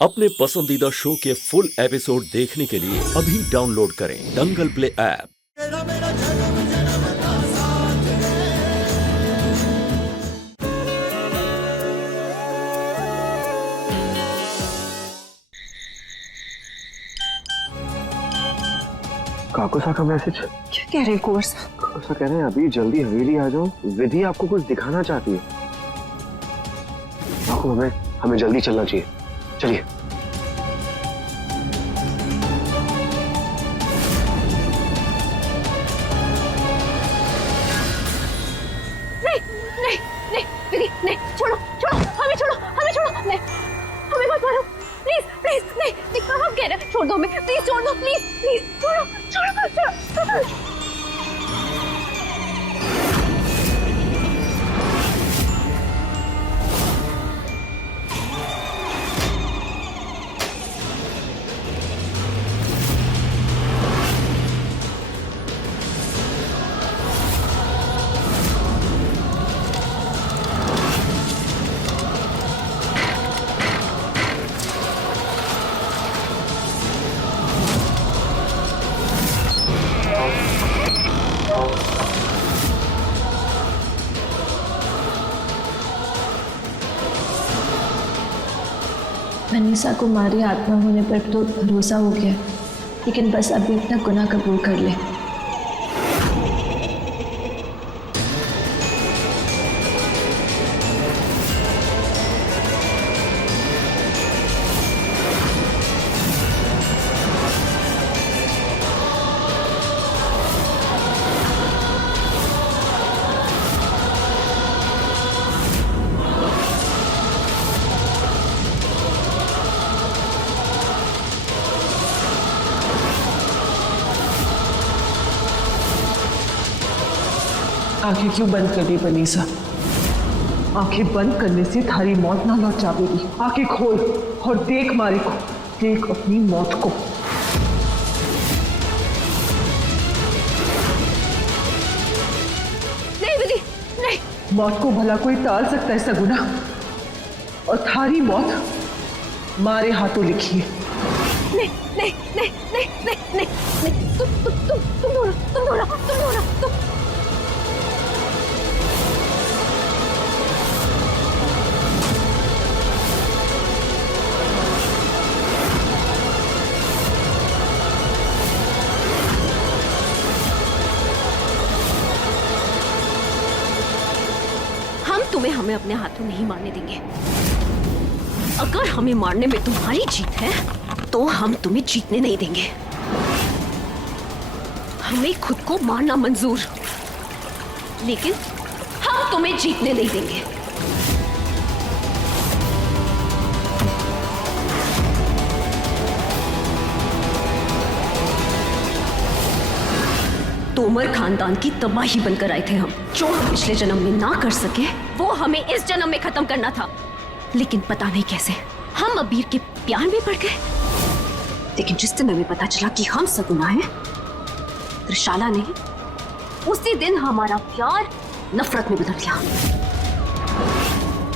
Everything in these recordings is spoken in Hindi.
अपने पसंदीदा शो के फुल एपिसोड देखने के लिए अभी डाउनलोड करें दंगल प्ले ऐप। काकोसा का मैसेज। क्या कह रहे हैं कुंवर साहब? काकोसा कह रहे हैं अभी जल्दी हवेली आ जाओ, विधि आपको कुछ दिखाना चाहती है। काको हमें जल्दी चलना चाहिए, चलिए। नहीं नहीं नहीं विधि नहीं, छोड़ो छोड़ो, हमें छोड़ो, हमें छोड़ो, नहीं हमें मत मारो, प्लीज प्लीज, नहीं नहीं हम कह रहे हैं छोड़ दो हमें, प्लीज छोड़ दो, प्लीज प्लीज छोड़ो छोड़ो छोड़ो। मनीषा को मारी आत्मा होने पर तो भरोसा हो गया, लेकिन बस अभी अपना गुनाह कबूल कर ले। आंखें क्यों बंद कर दी मनीषा? आंखें बंद करने से थारी मौत ना लौट जाएगी। आंखें खोल और देख मारे को, देख अपनी मौत को। नहीं विधि नहीं, मौत को भला कोई टाल सकता है सगुना? और थारी मौत मारे हाथों लिखी है। नहीं नहीं नहीं नहीं नहीं नहीं नहीं, तुम ढूंढो, तुम तुम्हें हमें अपने हाथों नहीं मारने देंगे। अगर हमें मारने में तुम्हारी जीत है तो हम तुम्हें जीतने नहीं देंगे। हमें खुद को मारना मंजूर, लेकिन हम तुम्हें जीतने नहीं देंगे। तोमर खानदान की तबाही बनकर आए थे हम। जो हम पिछले जन्म में ना कर सके वो हमें इस जन्म में खत्म करना था, लेकिन पता नहीं कैसे हम अबीर के प्यार में पड़ गए। लेकिन जिस दिन हमें पता चला कि हम सगुना हैं, त्रिशाला ने, उसी दिन हमारा प्यार नफरत में बदल गया।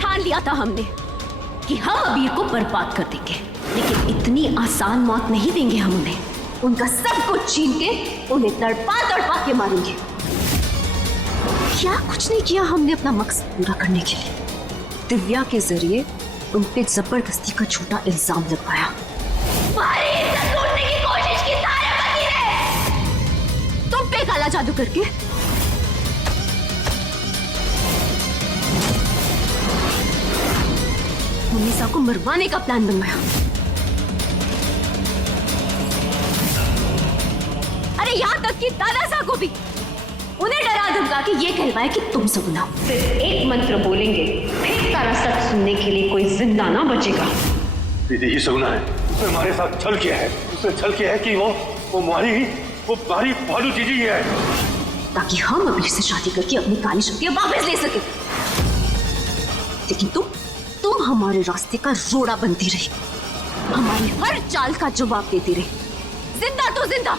ठान लिया था हमने कि हम अबीर को बर्बाद कर देंगे, लेकिन इतनी आसान मौत नहीं देंगे हम उन्हें। उनका सब कुछ छीन के उन्हें तड़पा तड़पा के मारेंगे। क्या कुछ नहीं किया हमने अपना मकसद पूरा करने के लिए। दिव्या के जरिए उन पे जबरदस्ती का झूठा इल्जाम लगवाया। हमारी इज्जत लूटने की कोशिश की सारे वकील ने। तुम पे काला जादू करके मनीषा को मरवाने का प्लान बनवाया। अरे यहाँ तक कि दादा साहब को भी उन्हें डरा धमका के ये कहलवाया कि तुम सगुना हो। सिर्फ एक मंत्र बोलेंगे, फिर सारा सच सुनने के लिए कोई जिंदा ना बचेगा। दीदी ही सगुना है, उसने हमारे साथ छल किया है। उसने छल किया है कि वो मारी भालू जीजी ही है, ताकि हम अबीर से शादी करके अपनी काली शक्तियां वापस ले सके। लेकिन तुम हमारे रास्ते का रोड़ा बनती रही, हमारी हर चाल का जवाब देती रही। जिंदा तो जिंदा,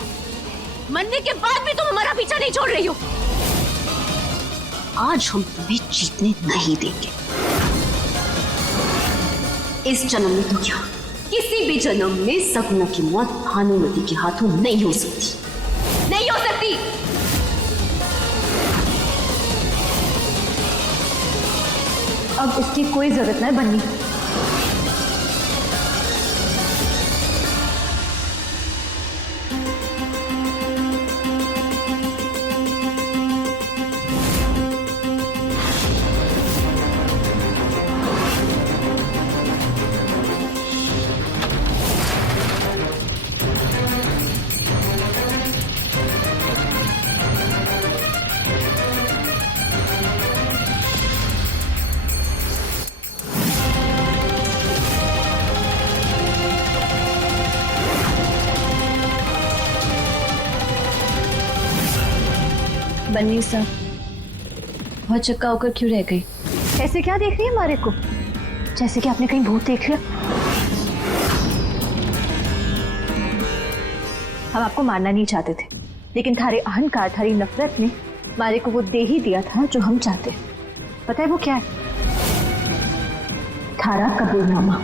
मरने के बाद भी तुम हमारा पीछा नहीं छोड़ रही हो। आज हम तुम्हें जीतने नहीं देंगे। इस जन्म में तो क्या, किसी भी जन्म में सपना की मौत भानुमति के हाथों नहीं हो सकती, नहीं हो सकती। अब इसकी कोई जरूरत नहीं बन्नी। बन्नी साहब बहुत चक्का होकर क्यों रह गई? ऐसे क्या देख रही है हमारे को, जैसे कि आपने कहीं भूत देख लिया। हम आपको मारना नहीं चाहते थे, लेकिन थारे अहंकार, थारी नफरत ने हमारे को वो दे ही दिया था जो हम चाहते। पता है वो क्या है? थारा कबूलनामा।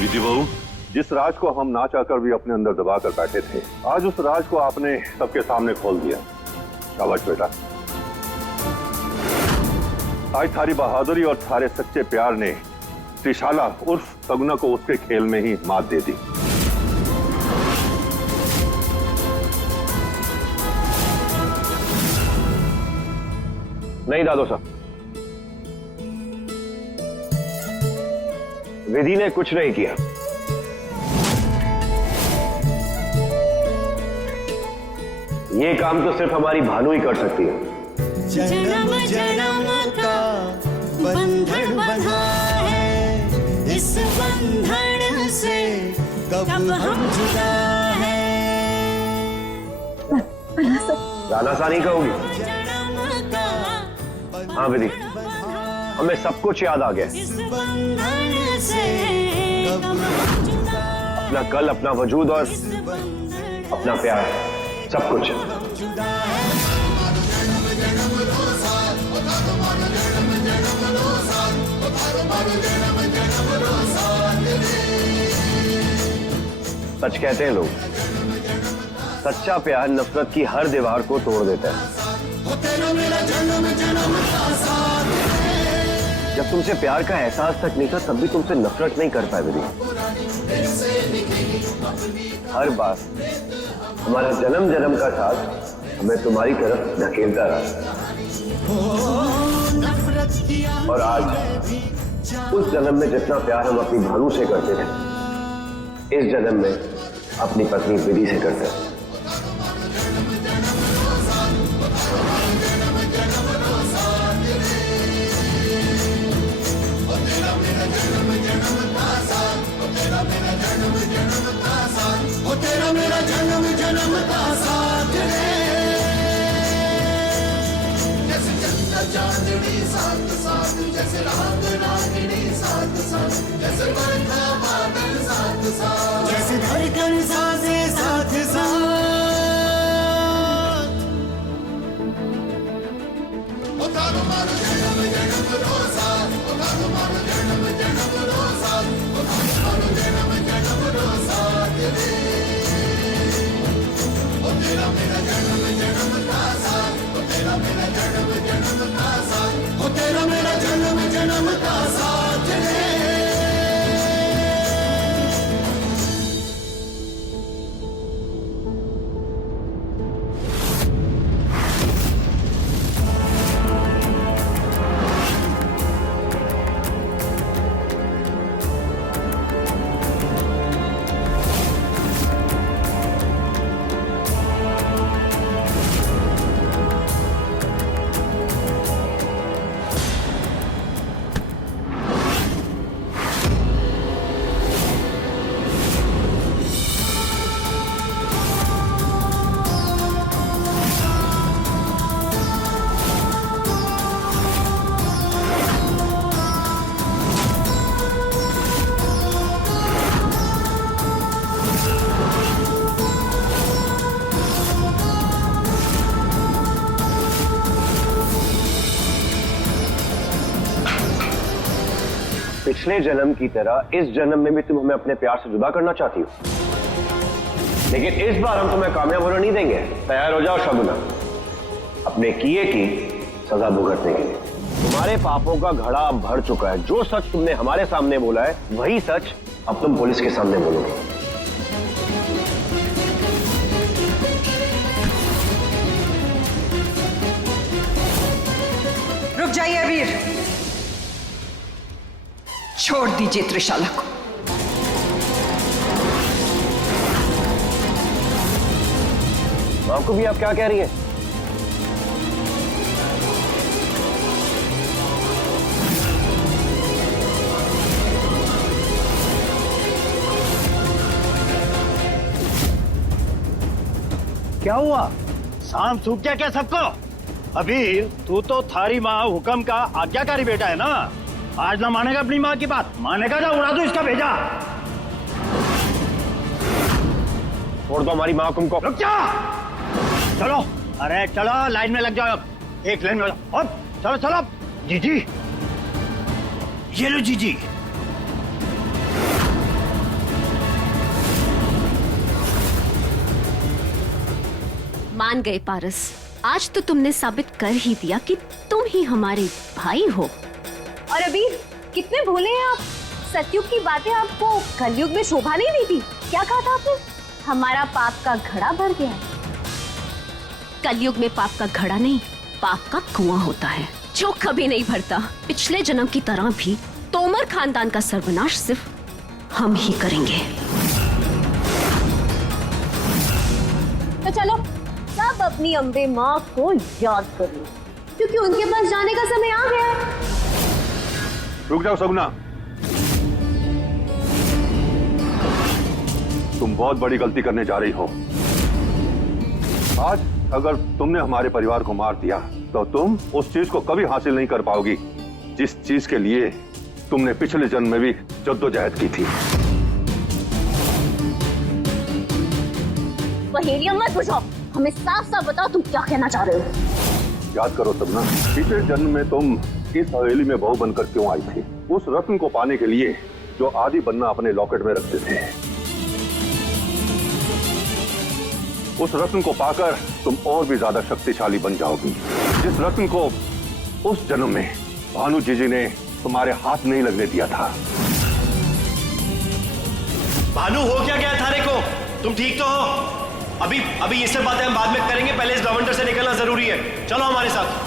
विधि बहू, जिस राज को हम ना चाहकर भी अपने अंदर दबा कर बैठे थे, आज उस राज को आपने सबके सामने खोल दिया। शाबाश बेटा। आज थारी बहादुरी और थारे सच्चे प्यार ने त्रिशाला उर्फ सगुना को उसके खेल में ही मात दे दी। नहीं दादो साहब, विधि ने कुछ नहीं किया। ये काम तो सिर्फ हमारी भानु ही कर सकती है। जन्म जन्म का बंधन बंधा है, इस बंधन से कब हम जुदा है। राना सा नहीं कहोगी? हाँ विधि, हमें सब कुछ याद आ गया। अपना कल, अपना वजूद और अपना प्यार, सब कुछ। सच कहते हैं लोग, सच्चा प्यार नफरत की हर दीवार को तोड़ देता है। जब तुमसे प्यार का एहसास तक नहीं था, तब भी तुमसे नफरत नहीं कर पाए विधि। हर बार हमारा जन्म जन्म का साथ हमें तुम्हारी तरफ धकेलता रहा, और आज उस जन्म में जितना प्यार हम अपनी भानु से करते थे, इस जन्म में अपनी पत्नी विधि से करते हैं। तेरा मेरा जन्म जन्म का साथ है, जैसे चंद्र चांदनी साथ साथ, जैसे रात रागिनी साथ साथ, जैसे बरखा बादल साथ साथ, जैसे धड़कन साजे साथ साथ। ओ तारो मारो जन्म जन्म रो साथ, ओ तारो मारो जन्म जन्म रो साथ, ओ तारो मारो जन्म जन्म रो साथ रे। तेरा मेरा जन्म जन्म का साथ, तेरा मेरा जन्म जन्म का साथ, तेरा मेरा जन्म जन्म का साथ रे। पिछले जन्म की तरह इस जन्म में भी तुम हमें अपने प्यार से जुदा करना चाहती हो, लेकिन इस बार हम तुम्हें कामयाब होने नहीं देंगे। तैयार हो जाओ शगुना, अपने किए की सजा भुगतने के लिए। तुम्हारे पापों का घड़ा अब भर चुका है। जो सच तुमने हमारे सामने बोला है वही सच अब तुम पुलिस के सामने बोलोगे। रुक जाइए वीर, छोड़ दीजिए त्रिशाला को। आपको भी आप क्या कह रही है? क्या हुआ? सांप सूख गया क्या सबको? अभी तू तो थारी माँ हुक्म का आज्ञाकारी बेटा है ना। आज ना मानेगा अपनी माँ की बात, मानेगा ना उड़ा दो इसका भेजा। छोड़ दो हमारी माँ तुमको। रुक जा, चलो, अरे चलो लाइन में लग जाओ, एक लाइन में और चलो चलो। जीजी, ये लो जीजी। मान गए पारस, आज तो तुमने साबित कर ही दिया कि तुम ही हमारे भाई हो। और अभी कितने भोले हैं आप। सतयुग की बातें आपको कलयुग में शोभा नहीं दी थी। क्या कहा था आपने? हमारा पाप का घड़ा भर गया है। कलयुग में पाप का घड़ा नहीं, पाप का कुआं होता है जो कभी नहीं भरता। पिछले जन्म की तरह भी तोमर खानदान का सर्वनाश सिर्फ हम ही करेंगे। तो चलो सब अपनी अम्बे माँ को याद कर लो, क्योंकि उनके पास जाने का समय आ गया है। रुक जाओ सगुना, तुम बहुत बड़ी गलती करने जा रही हो। आज अगर तुमने हमारे परिवार को मार दिया तो तुम उस चीज को कभी हासिल नहीं कर पाओगी जिस चीज के लिए तुमने पिछले जन्म में भी जद्दोजहद की थी। पहेलियां मत पूछो, हमें साफ साफ बताओ तुम क्या कहना चाह रहे हो। याद करो सपना, पिछले जन्म में तुम इस हवेली में बहू बनकर क्यों आई थी? उस रत्न को पाने के लिए जो आदि बन्ना अपने लॉकेट में रखते थे। उस रत्न को पाकर तुम और भी ज्यादा शक्तिशाली बन जाओगी। जिस रत्न को उस जन्म में भानु जीजी ने तुम्हारे हाथ नहीं लगने दिया था। भानु, हो क्या गया थारे को? तुम ठीक तो हो? अभी ये सब बातें हम बाद में करेंगे, पहले इस लवेंडर से निकलना जरूरी है। चलो हमारे साथ।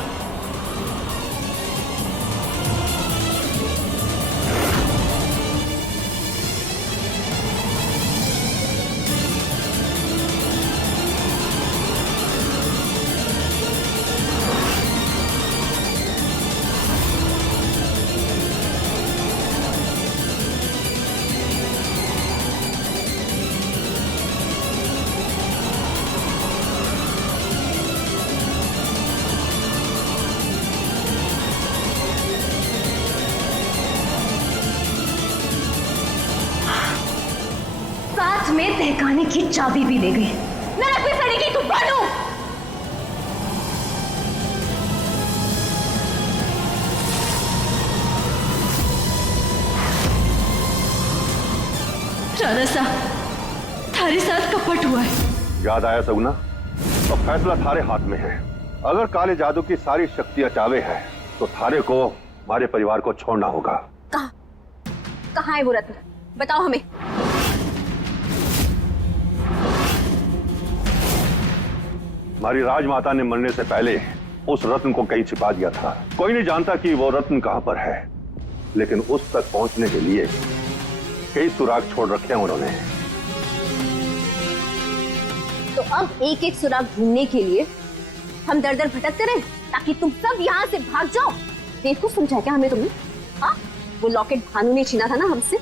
में तहखाने की चाबी भी ले गई। नरक में सड़ेगी तू भानु। राणा साहब, थारे साथ कपट हुआ है। याद आया सगुना? तो फैसला थारे हाथ में है। अगर काले जादू की सारी शक्तियां चावे है तो थारे को हमारे परिवार को छोड़ना होगा। कहाँ है वो रत्न? बताओ हमें। हमारी राजमाता ने मरने से पहले उस रत्न को कहीं छिपा दिया था। कोई नहीं जानता कि वो रत्न कहां पर है, लेकिन उस तक पहुंचने के लिए कई सुराग छोड़ रखे हैं उन्होंने। तो अब एक एक सुराग ढूंढने के लिए हम दर दर भटकते रहे ताकि तुम सब यहाँ से भाग जाओ। बेवकूफ समझा क्या हमें तुमने? हाँ, वो लॉकेट भानु ने छीना था ना हमसे,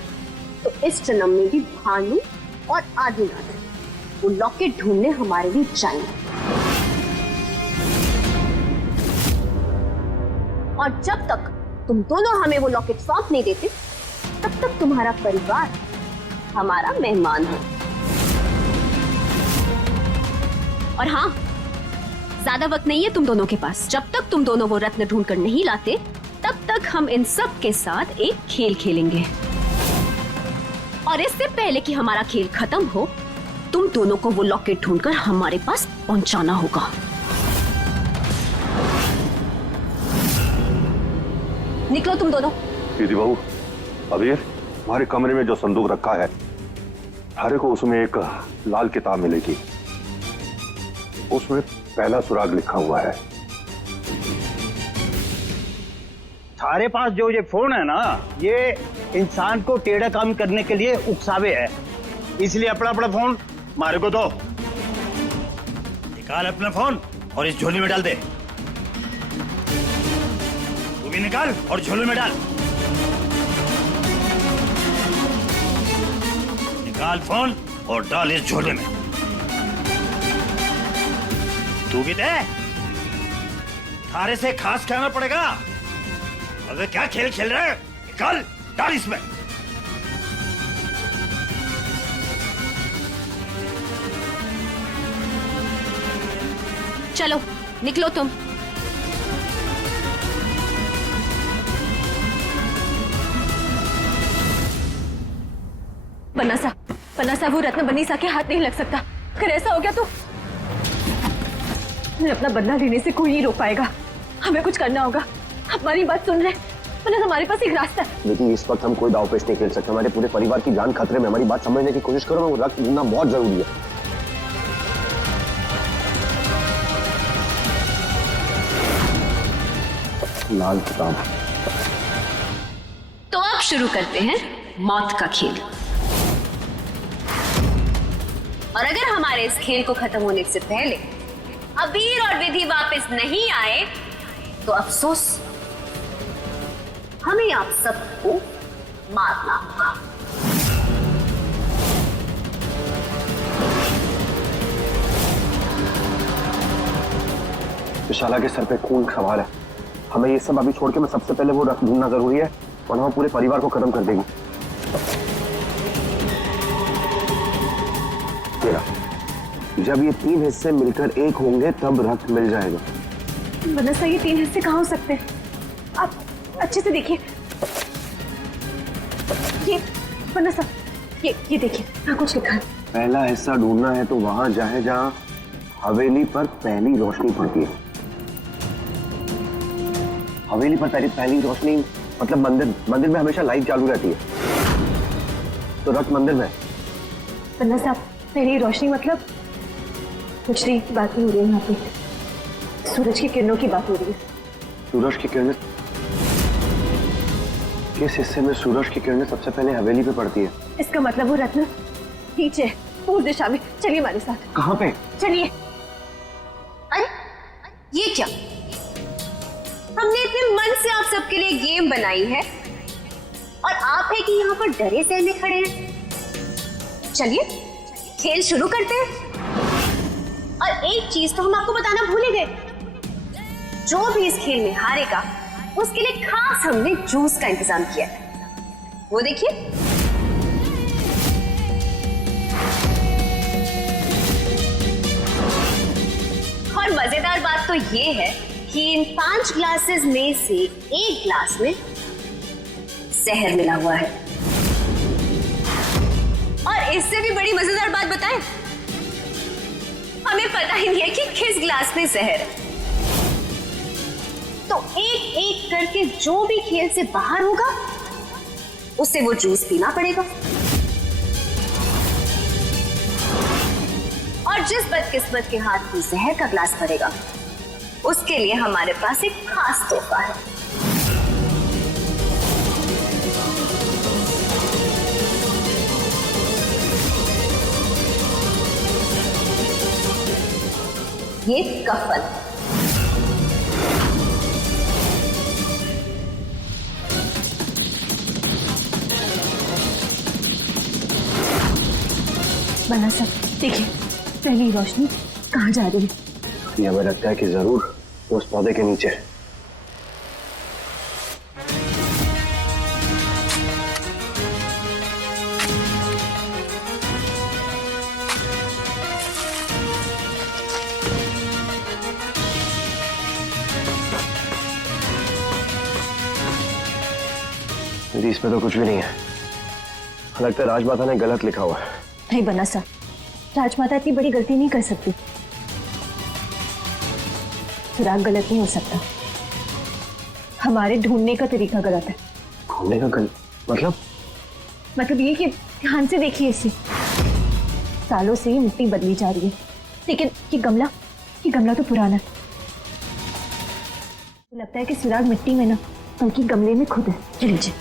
तो इस जन्म में भी भानु और आदिनाथ वो लॉकेट ढूंढने हमारे लिए जाएंगे। और जब तक तुम दोनों हमें वो लॉकेट सौंप नहीं देते, तब तक तुम्हारा परिवार हमारा मेहमान है। और हाँ, ज्यादा वक्त नहीं है तुम दोनों के पास। जब तक तुम दोनों वो रत्न ढूंढ कर नहीं लाते, तब तब तक हम इन सब के साथ एक खेल खेलेंगे। और इससे पहले कि हमारा खेल खत्म हो, तुम दोनों को वो लॉकेट ढूंढकर हमारे पास पहुंचाना होगा। निकलो तुम दोनों। दीदी बहू, अबीर, हमारे कमरे में जो संदूक रखा है, थारे को उसमें एक लाल किताब मिलेगी। उसमें पहला सुराग लिखा हुआ है। थारे पास जो ये फोन है ना, ये इंसान को टेढ़ा काम करने के लिए उकसावे है। इसलिए अपना अपना फोन मारे को दो। निकाल अपना फोन और इस झोली में डाल दे। तू भी निकाल और झोली में डाल। निकाल फोन और डाल इस झोले में। तू भी दे। थारे से खास कहना पड़ेगा। अबे क्या खेल खेल रहे हैं? निकाल, डाल इसमें। चलो निकलो तुम। पन्ना सा वो रत्न बनीसा के हाथ नहीं लग सकता। अगर ऐसा हो गया तो हमें अपना बदला लेने से कोई नहीं रोक पाएगा। हमें कुछ करना होगा। हमारी बात सुन रहे, मतलब हमारे पास एक रास्ता है। लेकिन इस वक्त हम कोई दाव पेश नहीं खेल सकते। हमारे पूरे परिवार की जान खतरे में। हमारी बात समझने की कोशिश करो। वो रक्त ढूंढना बहुत जरूरी है। लाल किताब। तो अब शुरू करते हैं मौत का खेल। और अगर हमारे इस खेल को खत्म होने से पहले अबीर और विधि वापस नहीं आए तो अफसोस, हमें आप सबको मारना होगा। विशाला के सर पे खून का सवाल है। हमें ये सब अभी छोड़ के, मैं सबसे पहले वो रक्त ढूंढना जरूरी है, वरना वो पूरे परिवार को खत्म कर देगी। तेरा, जब ये 3 हिस्से मिलकर एक होंगे तब रक्त मिल जाएगा। वनसा, ये 3 हिस्से कहाँ हो सकते हैं? आप अच्छे से देखिए। ये वनसा, ये देखिए, यहाँ कुछ लिखा है। पहला हिस्सा ढूंढना है तो वहां जाए जहां हवेली पर पहली रोशनी पड़ती है। हवेली पर पहली रोशनी मतलब मंदिर में हमेशा लाइट चालू रहती है। तो रक्त मंदिर में। वनसा, पहली रोशनी मतलब रोशनी की बात नहीं हो रही है। यहाँ पे सूरज की किरणों की बात हो रही है। सूरज की किरणें? किस हिस्से में सूरज की किरणें सबसे पहले हवेली पे पड़ती है? इसका मतलब वो रत्न नीचे पूर्व दिशा में। चलिए हमारे साथ। कहाँ पे? चलिए। अरे ये क्या? हमने इतने मन से आप सबके लिए गेम बनाई है और आप है कि यहाँ पर डरे सहमे खड़े हैं। चलिए खेल शुरू करते हैं। और एक चीज तो हम आपको बताना भूल ही गए, जो भी इस खेल में हारेगा उसके लिए खास हमने जूस का इंतजाम किया है। वो देखिए। और मजेदार बात तो ये है कि इन 5 ग्लासेस में से एक ग्लास में जहर मिला हुआ है। और इससे भी बड़ी मजेदार बात बताएं, हमें पता ही नहीं है कि किस ग्लास में जहर है। तो एक एक करके जो भी खेल से बाहर होगा उसे वो जूस पीना पड़ेगा। और जिस बदकिस्मत के हाथ में जहर का ग्लास पड़ेगा उसके लिए हमारे पास एक खास तोहफा है। ये कफन। बना सब देखिए, पहली रोशनी कहाँ जा रही है? ये हमें लगता है कि जरूर उस पौधे के नीचे। दीदी इसमें तो कुछ भी नहीं है, लगता है राजमाता ने गलत लिखा हुआ है। नहीं बना सा, राजमाता इतनी बड़ी गलती नहीं कर सकती। सुराग गलत नहीं हो सकता, हमारे ढूंढने का तरीका गलत है। ढूंढने का गलत मतलब ये कि ध्यान से देखिए इसे, सालों से ये मिट्टी बदली जा रही है, लेकिन ये गमला तो पुराना है। लगता है कि सुराग मिट्टी में ना बल्कि गमले में खुद है। लीजिए।